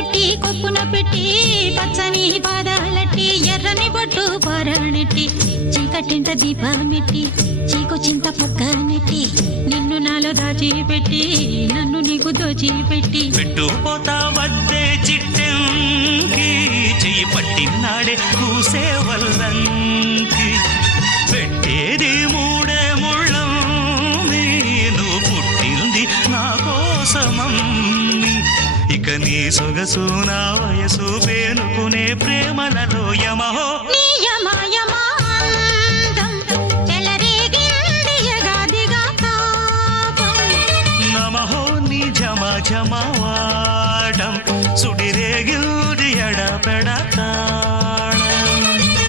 చుట్టి కొప్పున పెట్టి పచ్చని పాదాలట్టి ఎర్రని బొట్టు పారాణెట్టి చీకటింట దీపమెట్టి చీకు చింత పక్క నెట్టి నిన్ను నాలో దాచిపెట్టి నన్ను నీకు దోచిపెట్టి పెట్టుపోతా వద్దే చిట్టంకి చెయ్యి పట్టినాడే కూసే వల్లంకి పెట్టేది మూడే ముళ్ళం నువ్వు పుట్టింది నా కోసమమ్మి ఇక నీ సొగసు నా వయసు పేనుకునే ప్రేమలలో యమహో